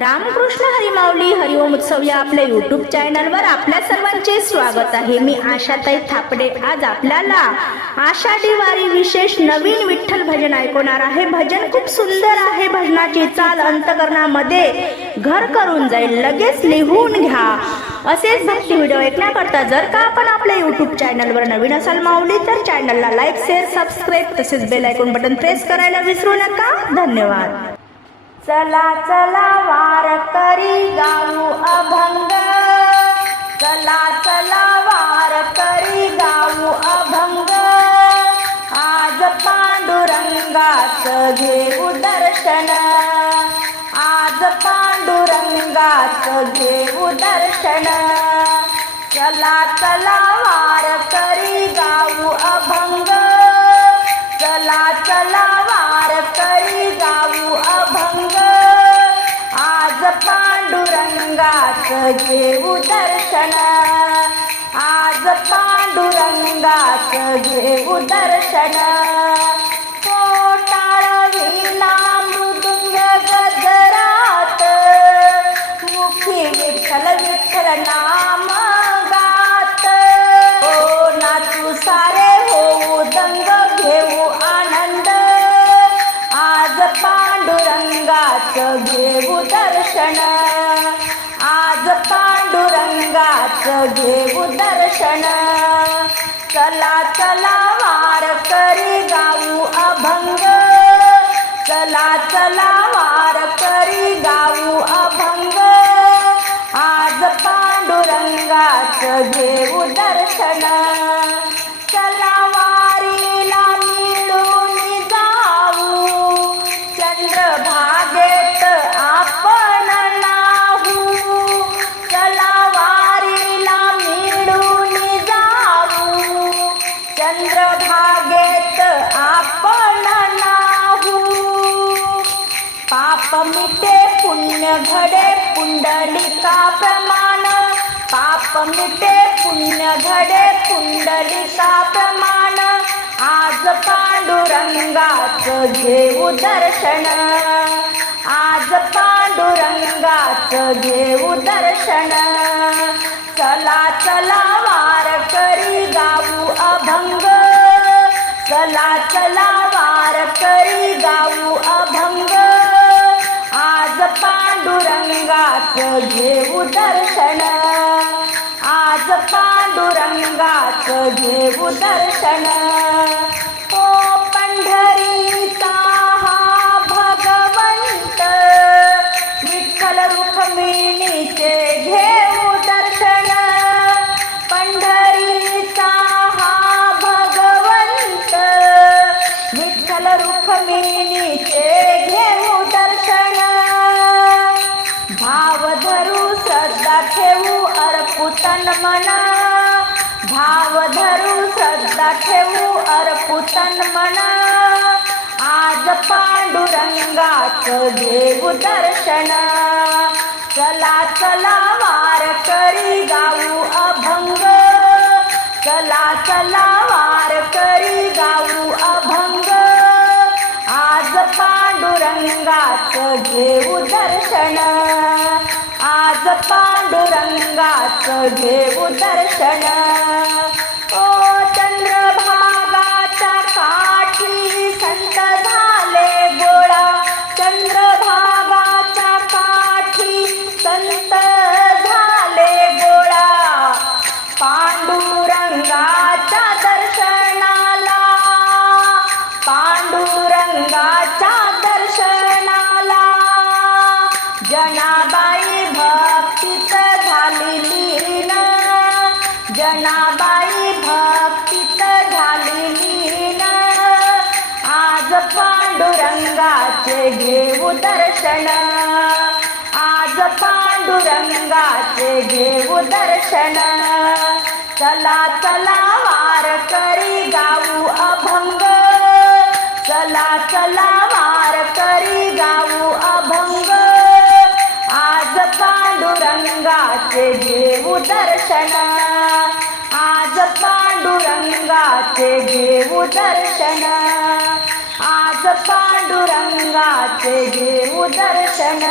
रामकृष्ण हरिमावली हरिओम उत्सव या आपल्या युट्यूब चॅनलवर आपल्या सर्वांचे स्वागत आहे. मी आशाताई थापडे. आज आपल्याला आषाढी वारी विशेष नवीन विठ्ठल भजन ऐकवणार आहे. भजन खूप सुंदर आहे. भजनाची चाल अंतकरणामध्ये घर करून जाईल. लगेच लिहून घ्या. असेच भक्ती व्हिडिओ ऐकण्याकरता जर का आपण आपल्या युट्यूब चॅनलवर नवीन असाल माऊली तर चॅनलला लाईक शेअर सबस्क्राईब तसेच बेल आयकॉन बटन प्रेस करायला विसरू नका. धन्यवाद. चला चला वार करी गाऊ अभंग. चला चला वार करी गाऊ अभंग. आज पांडुरंगाच घेऊ दर्शन. आज पांडुरंगाच घेऊ दर्शन. चला चला वार करी गाऊ अभंग. चला चला पांडुरंगाच घेऊ दर्शन. आज पांडुरंगाच घेऊ दर्शन. कोटाळ विना मृदुंग गजरात. मुखी विठ्ठल विठ्ठल नाम गात. ओ नाचू सारे होऊ दंग घेऊ आनंद. आज पांडुरंगाच घेऊ घेऊ दर्शन. चला चला वार करी गाऊ अभंग. चला चला वार करी गाऊ अभंग. आज पांडुरंगाच घेऊ मिटे पुण्य घडे पुंडलिका प्रमाण. पाप मिटे पुण्य घडे पुंडलिका प्रमाण. आज पांडुरंगाच घेऊ दर्शन. आज पांडुरंगाच घेऊ दर्शन. चला चला वार करी गाऊ अभंग. चला चला वार करी गाऊ अभंग. पांडुरंगाच घेऊ दर्शन. आज पांडुरंगाच घेऊ दर्शन. ओ पंढरीचा हा भगवंत विठ्ठल रुक्मिणीचे घेऊ दर्शन. पंढरीचा हा भगवंत विठ्ठल रुक्मिणीचे अर्पुतन मना भाव धरू श्रद्धा ठेवू अर्पुतन मना. आज पांडुरंगाच घेऊ दर्शन. चला चला वार करी गाऊ अभंग. चला चला वार करी गाऊ अभंग. आज पांडुरंगाच घेऊ दर्शन. आज पांडुरंगाच घेऊ दर्शन. ओ पांडुरंगाचे घेऊ दर्शन. आज पांडुरंगाचे घेऊ दर्शन. चला चला वार करी गाऊ अभंग. चला चला वार करी गाऊ अभंग. आज पांडुरंगाचे घेऊ दर्शन. आज पांडुरंगाचे घेऊ दर्शन. पांडुरंगाचे घेऊ दर्शन